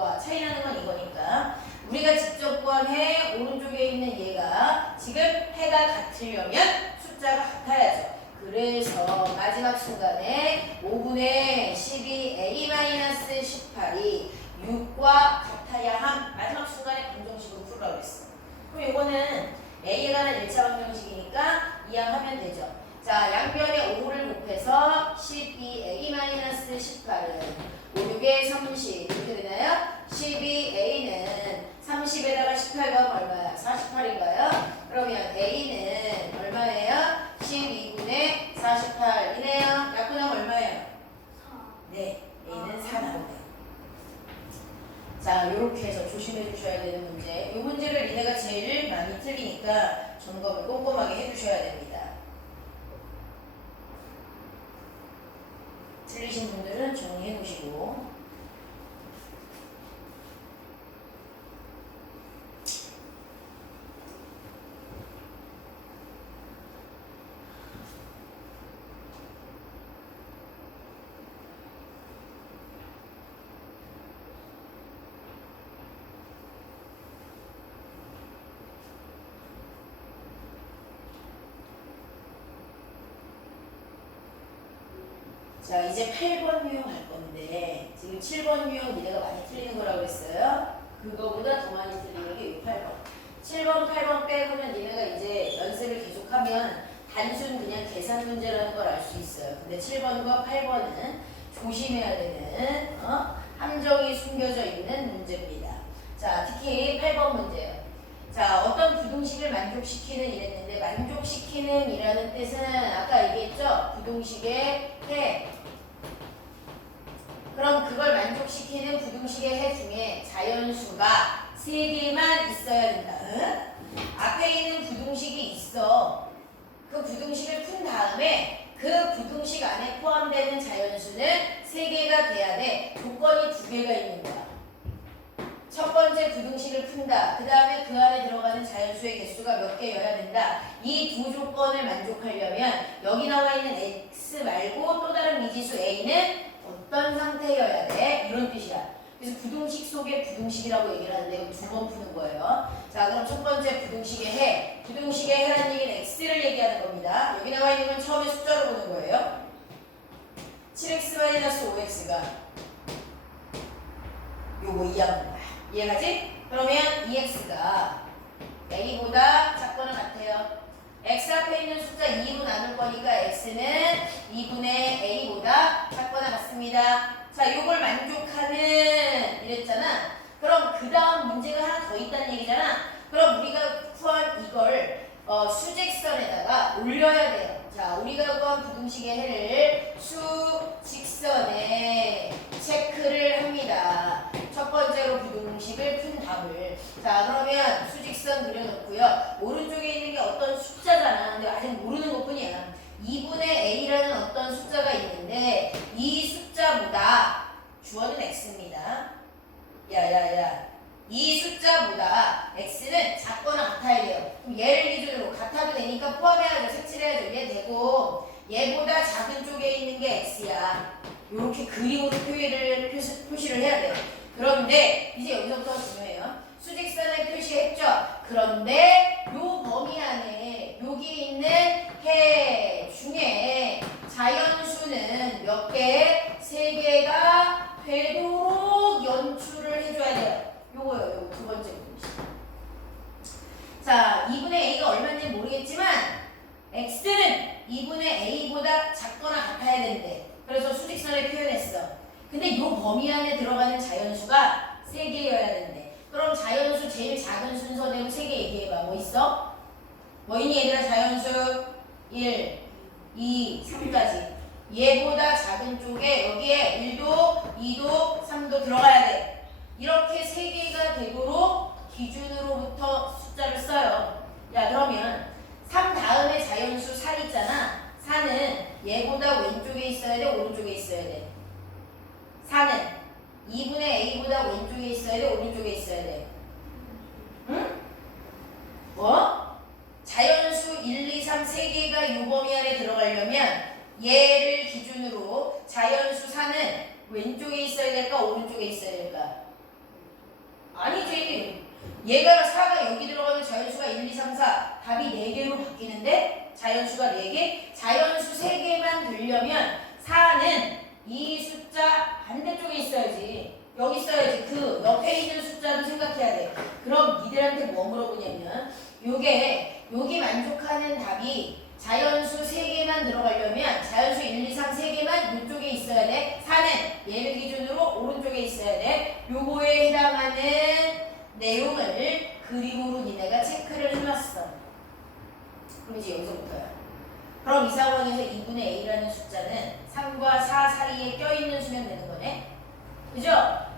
것과 차이 나는 건 이거니까 우리가 직접 구한 해 오른쪽에 있는 얘가 지금 해가 같으려면 숫자가 같아야죠. 그래서 마지막 순간에 5분의 12a-18이 6과 같아야 함. 마지막 순간에 방정식으로 풀으라고 했어. 그럼 이거는 a에 관한 1차 방정식이니까 이항하면 되죠. 자, 양변에 5를 곱해서 12a-18은 5, 6에 30 이렇게 되나요? 12a는 30에다가 18 가면 얼마야? 48인가요? 그러면 a는 얼마예요? 12분의 48이네요. 약분하면 얼마예요? 4. 네, a는 4 나오네요. 자, 요렇게 해서 조심해 주셔야 되는 문제. 이 문제를 니네가 제일 많이 틀리니까 점검을 꼼꼼하게 해주셔야 됩니다. 틀리신 분들은 정리해 보시고. 자, 이제 8번 유형 할 건데 지금 7번 유형 니네가 많이 틀리는 거라고 했어요. 그거보다 더 많이 틀리는 게 8번. 7번, 8번 빼고는 니네가 이제 연습을 계속하면 단순 그냥 계산 문제라는 걸 알 수 있어요. 근데 7번과 8번은 조심해야 되는 함정이 숨겨져 있는 문제입니다. 자, 특히 8번 문제요. 자, 어떤 부등식을 만족시키는 이랬는데 만족시키는 이라는 뜻은 아까 얘기했죠? 부등식의 해. 그럼 그걸 만족시키는 부등식의 해 중에 자연수가 3개만 있어야 된다. 응? 앞에 있는 부등식이 있어. 그 부등식을 푼 다음에 그 부등식 안에 포함되는 자연수는 3개가 돼야 돼. 조건이 2개가 있는 거야. 첫 번째 부등식을 푼다. 그 다음에 그 안에 들어가는 자연수의 개수가 몇 개여야 된다. 이 두 조건을 만족하려면 여기 나와 있는 x 말고 또 다른 미지수 a는 어떤 상태여야 돼? 이런 뜻이야. 그래서 부등식 속의 부등식이라고 얘기를 하는데 이거 2번 푸는 거예요. 자, 그럼 첫 번째 부등식의 해. 부등식의 해라는 얘기는 x를 얘기하는 겁니다. 여기 나와 있는 건 처음에 숫자로 보는 거예요. 7x-5x가 요거 이해하는 거야. 이해가지? 그러면 2x가 a보다 작거나 같아요. x 앞에 있는 숫자 2로 나눌 거니까 x는 2분의 a보다 작거나 같습니다. 자, 요걸 만족하는 이랬잖아. 그럼 그 다음 문제가 하나 더 있다는 얘기잖아. 그럼 우리가 구한 이걸 수직선에다가 올려야 돼요. 자, 우리가 구한 부등식의 해를 수직선에 체크를 합니다. 첫 번째로 부등식을 푼 답을. 자, 그러면 수직선 그려놓고요. 오른쪽에 있는 게 어떤 숫자잖아. 근데 아직 모르는 것뿐이야. 2분의 a라는 어떤 숫자가 있는데 이 숫자보다 주어는 x입니다. 야야야. 이 숫자보다 x는 작거나 같아야 돼요. 그럼 얘를 기준으로 같아도 되니까 포함해야죠. 색칠해야죠. 얘 되고 얘보다 작은 쪽에 있는 게 x야. 이렇게 그림으로 표시를 해야 돼요. 그런데 이제 여기서부터 중요해요. 수직선을 표시했죠. 그런데 요 범위 안에 여기 있는 해 중에 자연수는 몇 개? 3개가 되도록 연출을 해줘야 돼요. 요거요. 요거 두 번째 부분이죠. 자, 2분의 a가 얼마인지 모르겠지만 x는 2분의 a보다 작거나 같아야 되는데 그래서 수직선을 표현했어. 근데 요 범위 안에 들어가는 자연수가 3개여야 되는데 그럼 자연수 제일 작은 순서대로 3개 얘기해봐. 뭐 있어? 뭐 있니 얘들아? 자연수 1, 2, 3까지. 얘보다 작은 쪽에 여기에 1도, 2도, 3도 들어가야 돼. 이렇게 3개가 되도록 기준으로부터 숫자를 써요. 야, 그러면 3 다음에 자연수 4 있잖아. 4는 얘보다 왼쪽에 있어야 돼? 오른쪽에 있어야 돼? 4는 2분의 a보다 왼쪽에 있어야 돼? 오른쪽에 있어야 돼? 응? 뭐? 자연수 1, 2, 3, 3개가 요 범위 안에 들어가려면 얘를 기준으로 자연수 4는 왼쪽에 있어야 될까? 오른쪽에 있어야 될까? 아니지. 얘가 4가 여기 들어가면 자연수가 1, 2, 3, 4 답이 4개로 바뀌는데 자연수가 4개, 자연수 3개만 되려면 4는 이 숫자 반대쪽에 있어야지. 여기 있어야지. 그 옆에 있는 숫자도 생각해야 돼. 그럼 니들한테 뭐 물어보냐면 여기 만족하는 답이 자연수 3개만 들어가려면 자연수 1, 2, 3 3개만 이쪽에 있어야 돼. 4는 얘를 기준으로 오른쪽에 있어야 돼. 요거에 해당하는 내용을 그림으로 니네가 체크를 해놨어. 그럼 이제 여기서부터야. 그럼 이 상황에서 2분의 a라는 숫자는 3과 4 사이에 껴있는 수면 되는 거네. 그죠?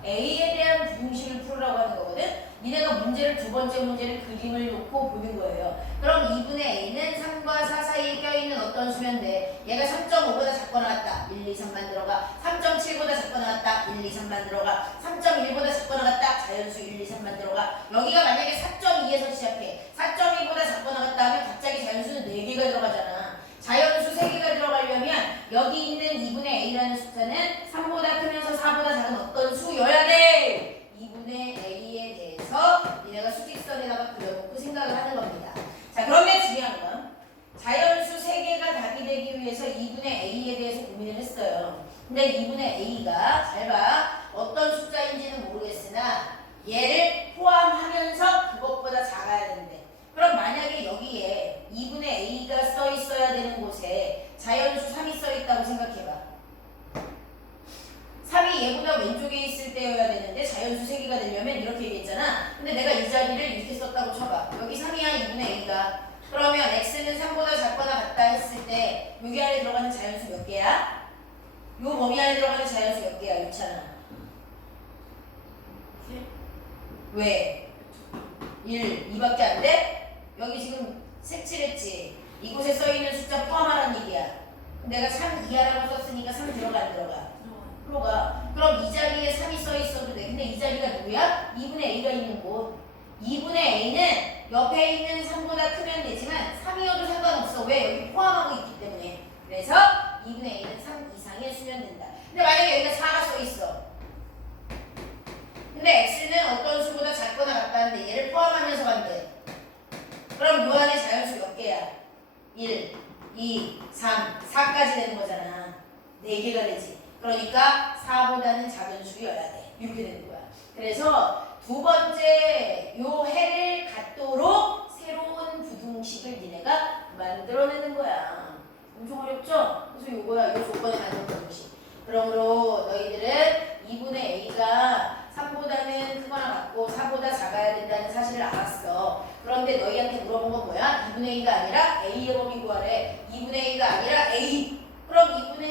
a에 대한 부등식을 풀으라고 하는 거거든. 니네가 문제를 두 번째 문제를 그림을 놓고 보는 거예요. 그럼 2분의 a는 3과 4 사이에 껴있는 어떤 수면대. 얘가 3.5보다 작거나 같다. 1, 2, 3만 들어가. 3.7보다 작거나 같다. 1, 2, 3만 들어가. 3.1보다 작거나 같다. 자연수 1, 2, 3만 들어가. 여기가 만약에 4.2에서 시작해. 4.2보다 작거나 같다 하면 갑자기 자연수는 4개가 들어가잖아. 자연수 3개가 들어가려면 여기 있는 2분의 a라는 숫자는 3보다 크면서 4보다 작은 어떤 수여야 돼. 2분의 a에 대해서 니네가 수직선에다가 그려놓고 생각을 하는 겁니다. 자, 그런데 중요한 건 자연수 3개가 답이 되기 위해서 2분의 a에 대해서 고민을 했어요. 근데 2분의 a가 잘 봐. 어떤 숫자인지는 모르겠으나 얘를 포함하면서 그것보다 작아야 되는데, 그럼 만약에 여기에 2분의 a가 써 있어야 되는 곳에 자연수 3이 써 있다고 생각해봐. 3이 얘보다 왼쪽에 있을 때여야 되는데 자연수 3개가 되려면 이렇게 얘기했잖아. 근데 내가 이 자리를 이렇게 썼다고 쳐봐. 여기 3이야 2분의 a가. 그러면 x는 3보다 작거나 같다 했을 때 여기 안에 들어가는 자연수 몇 개야? 요 범위 안에 들어가는 자연수 몇 개야? 유찬아. 왜? 1, 2밖에 안 돼? 여기 지금 색칠했지? 이곳에 써있는 숫자 포함하라는 얘기야. 내가 3 이하라고 썼으니까 3 들어가 안 들어가? 들어가. 그럼 이 자리에 3이 써있어도 돼. 근데 이 자리가 누구야? 2분의 a가 있는 곳. 2분의 a는 옆에 있는 3보다 크면 되지만 3이어도 상관없어. 왜? 여기 포함하고 있기 때문에. 그래서 2분의 a는 3 이상의 수면 된다. 근데 만약에 여기다 4가 써있어. 근데 x는 어떤 수보다 작거나 같다는데 얘를 포함하면서 간대. 그럼 요 안에 자연수 몇 개야? 1, 2, 3, 4까지 되는 거잖아. 4개가 되지. 그러니까 4보다는 작은 수여야 돼. 이렇게 되는 거야. 그래서 두 번째 요 해를 갖도록 새로운 부등식을 니네가 만들어내는 거야. 엄청 어렵죠? 그래서 요거야. 요 조건에 맞는 부등식. 그러므로 너희들은 2분의 a가 3보다는 크거나 같고 4보다 작아야 된다는 사실을 알았어. 그런데 너희한테 물어본 건 뭐야? 2분의 a가 아니라 a의 범위 구하래. 2분의 a가 아니라 a. 그럼 2분의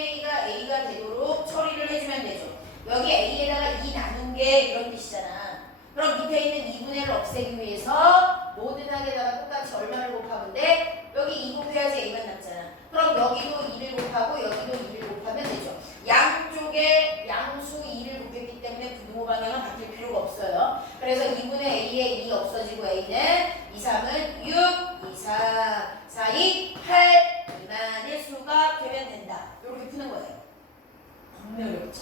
a가 되도록 처리를 해주면 되죠. 여기 a에다가 2 나눈 게 이런 뜻이잖아. 그럼 밑에 있는 2분의 1을 없애기 위해서 모든 항에다가 똑같이 얼마를 곱하면 돼? 여기 2 곱해야지 a만 남잖아. 그럼 여기도 2를 곱하고 여기도 2를 곱하면 되죠. 양쪽에 양수 2를 곱했기 때문에 부등호 방향은 바뀔 필요가 없어요. 그래서 2분의 a에 2 없어지고 a는 2, 3은 6, 2, 3, 4, 2, 8 이만의 수가 되면 된다. 이렇게 푸는 거예요. 너무 어렵죠?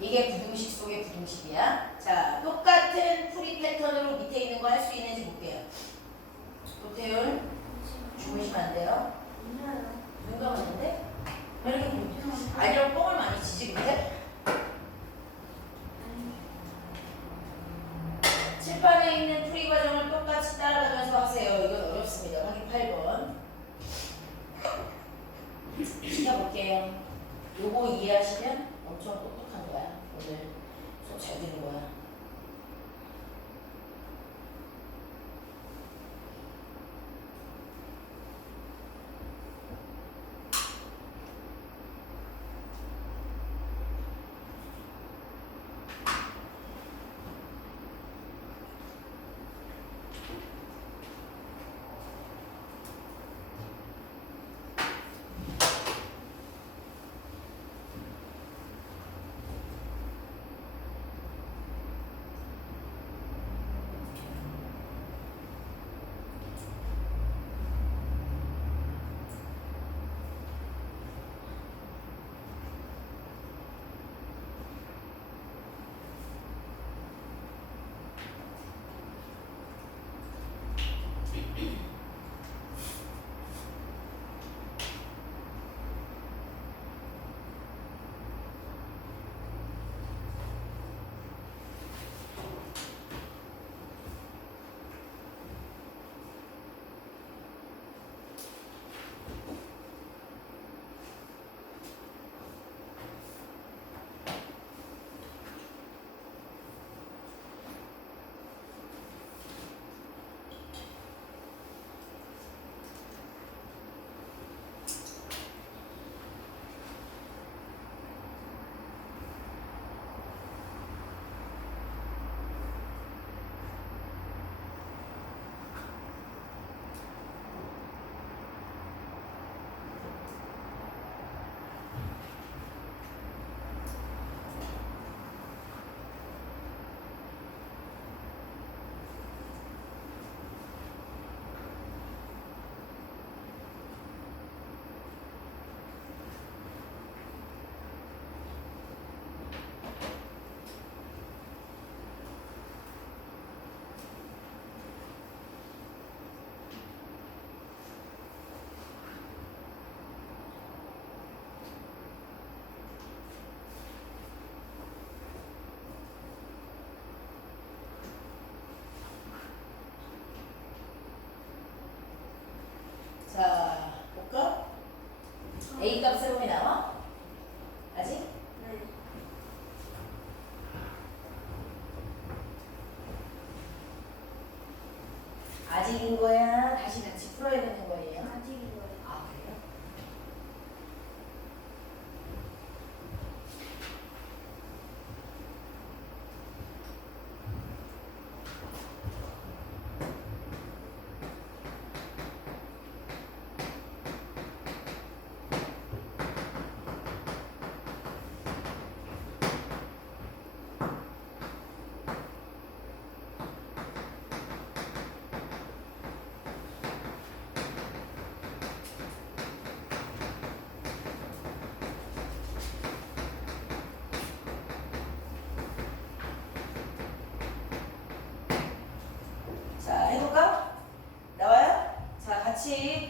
이게 부등식 속의 부등식이야. 자, 똑같은 풀이 패턴으로 밑에 있는 거 할 수 있는지 볼게요. 도태훈 주무시면 안 돼요? 눈 감았는데? 왜 이렇게 아니라고 뻥을 많이 치지 근데? 칠판에 있는 풀이 과정을 똑같이 따라가면서 하세요. 이건 어렵습니다. 확인 8번. 시켜볼게요. 요거 이해하시면 엄청 똑똑한 거야. 오늘 수업 잘 듣는 거야.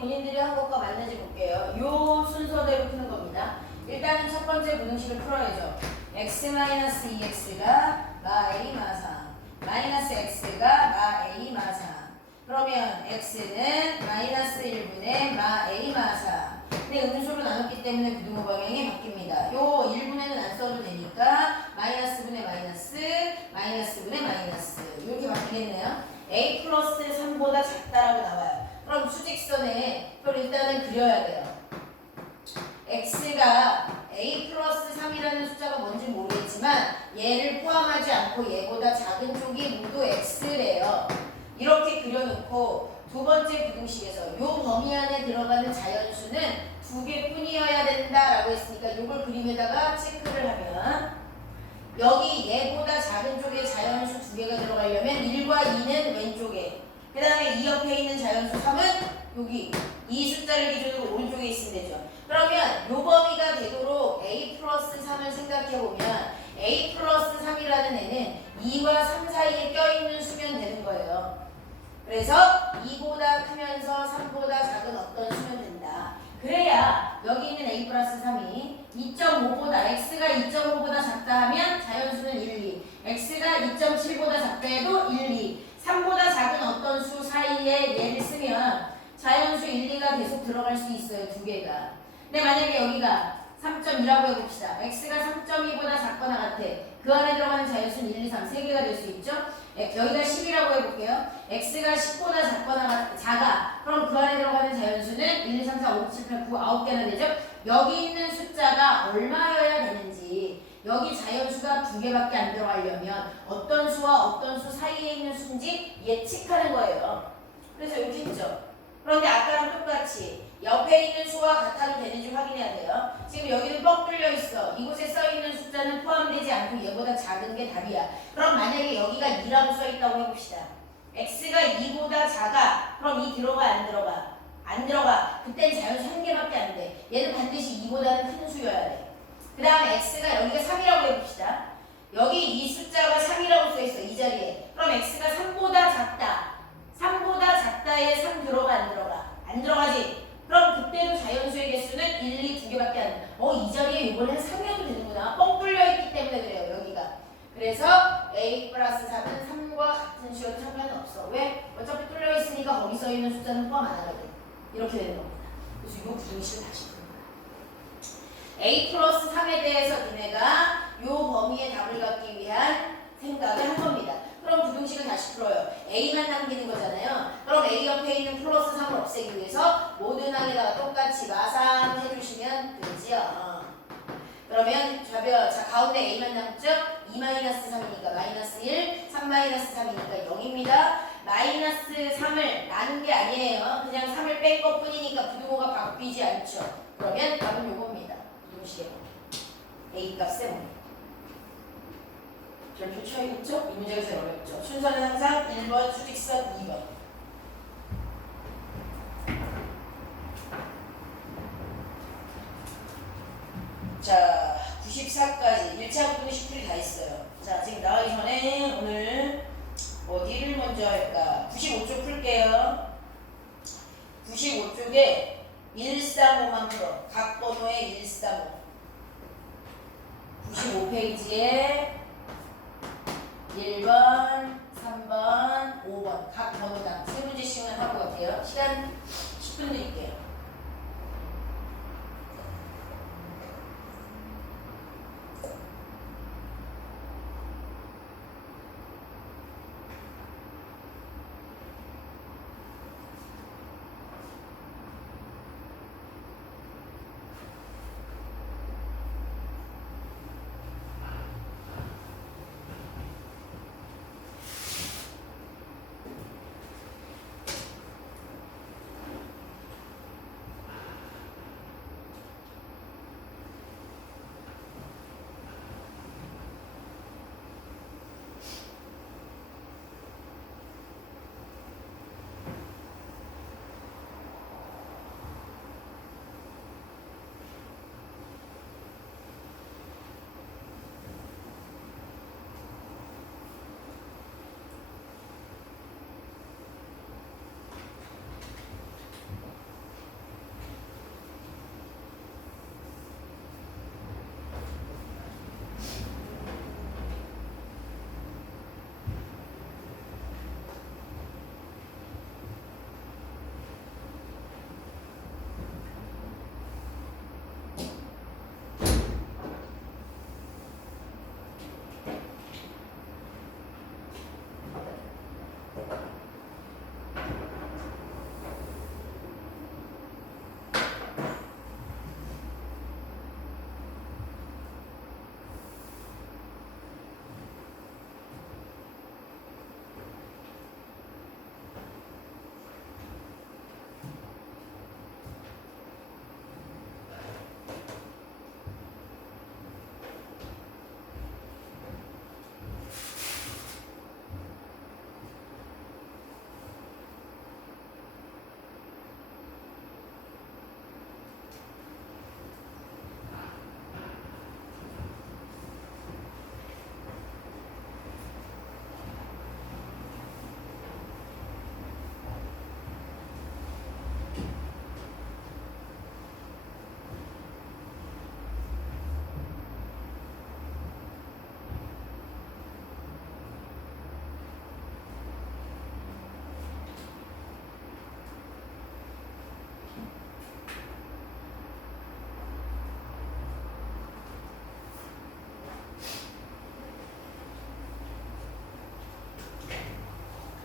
본인들이 한 것과 맞는지 볼게요. 요 순서대로 푸는 겁니다. 일단은 첫 번째 부등식을 풀어야죠. x-2x가 마a 마3 마이너스 x가 마a 마4 그러면 x는 마이너스 1분의 마a 마4 근데 음수로 나눴기 때문에 부등호 방향이 바뀝니다. 요 1분의는 안 써도 되니까 마이너스 분의 마이너스 마이너스 분의 마이너스 이렇게 바뀌겠네요. a 플러스 3보다 작다라고 나와요. 그럼 수직선에 그걸 일단은 그려야 돼요. x가 a 플러스 3이라는 숫자가 뭔지 모르겠지만 얘를 포함하지 않고 얘보다 작은 쪽이 모두 x래요. 이렇게 그려놓고 두 번째 부등식에서 요 범위 안에 들어가는 자연수는 2개뿐이어야 된다라고 했으니까 이걸 그림에다가 체크를 하면 여기 얘보다 작은 쪽에 자연수 2개가 들어가려면 1과 2는 왼쪽에 그 다음에 이 옆에 있는 자연수 3은 여기 이 숫자를 기준으로 오른쪽에 있으면 되죠. 그러면 요 범위가 되도록 a 플러스 3을 생각해보면 a 플러스 3이라는 애는 2와 3 사이에 껴있는 수면 되는 거예요. 그래서 2보다 크면서 3보다 작은 어떤 수면 된다. 그래야 여기 있는 a 플러스 3이 2.5보다 x가 2.5보다 작다 하면 자연수는 1, 2 x가 2.7보다 작다 해도 1, 2 3보다 작은 어떤 수 사이에 얘를 쓰면 자연수 1, 2가 계속 들어갈 수 있어요. 두 개가. 근데 만약에 여기가 3.2라고 해봅시다. x가 3.2보다 작거나 같아. 그 안에 들어가는 자연수는 1, 2, 3 세 개가 될 수 있죠. 여기가 10이라고 해볼게요. x가 10보다 작거나 작아. 그럼 그 안에 들어가는 자연수는 1, 2, 3, 4, 5, 6, 7, 8, 9, 9개나 되죠. 여기 있는 숫자가 얼마여야 되는지 여기 자연수가 2개밖에 안 들어가려면 어떤 수와 어떤 수 사이에 있는 수인지 예측하는 거예요. 그래서 이렇게 했죠. 그런데 아까랑 똑같이 옆에 있는 수와 같아도 되는지 확인해야 돼요. 지금 여기는 뻥 뚫려 있어. 이곳에 써있는 숫자는 포함되지 않고 얘보다 작은 게 답이야. 그럼 만약에 여기가 2라고 써있다고 해봅시다. x가 2보다 작아. 그럼 2 들어가 안 들어가? 안 들어가. 그땐 자연수 1개밖에 안 돼. 얘는 반드시 2보다는 큰 수여야 돼. 그 다음에 x가 여기가 3이라고 해봅시다. 여기 이 숫자가 3이라고 써있어. 이 자리에. 그럼 x가 3보다 작다. 3보다 작다에 3 들어가 안 들어가? 안 들어가지. 그럼 그때도 자연수의 개수는 1, 2, 2개밖에 안 돼. 이 자리에 이번엔 3이어도 되는구나. 뻥 뚫려있기 때문에 그래요. 여기가. 그래서 a 플러스 3은 3과 같은 수여도 상관은 없어. 왜? 어차피 뚫려있으니까 거기 써있는 숫자는 포함 안 하거든. 이렇게 되는 겁니다. 그래서 이 부등식을 다시 푸는 거야. a 플러스 3에 대해서 니네가 이 범위의 답을 갖기 위한 생각을 한 겁니다. 그럼 부등식을 다시 풀어요. a만 남기는 거잖아요. 그럼 a 옆에 있는 플러스 3을 없애기 위해서 모든 항에다가 똑같이 마상 해주시면 되지요. 그러면 자 가운데 a만 남죠? 2-3이니까 마이너스 1, 3-3이니까 0입니다. 마이너스 3을 나눈 게 아니에요. 그냥 3을 뺀 것 뿐이니까 부등호가 바뀌지 않죠. 그러면 답은 요겁니다. 부등식의 a 값 세모. 별표 쳐야겠죠? 이 문제가 제일 어렵죠. 순서는 항상 1번 수직선 2번. 자, 94까지 1차 부등식 풀이 다 있어요. 자, 지금 나가기 전에 오늘 어디를 먼저 할까? 95쪽 풀게요. 95쪽에 135만 풀어. 각 번호의 135. 95페이지에 1번, 3번, 5번 각 번호당 세 문제씩만 하고 갈게요. 시간 10분 드릴게요.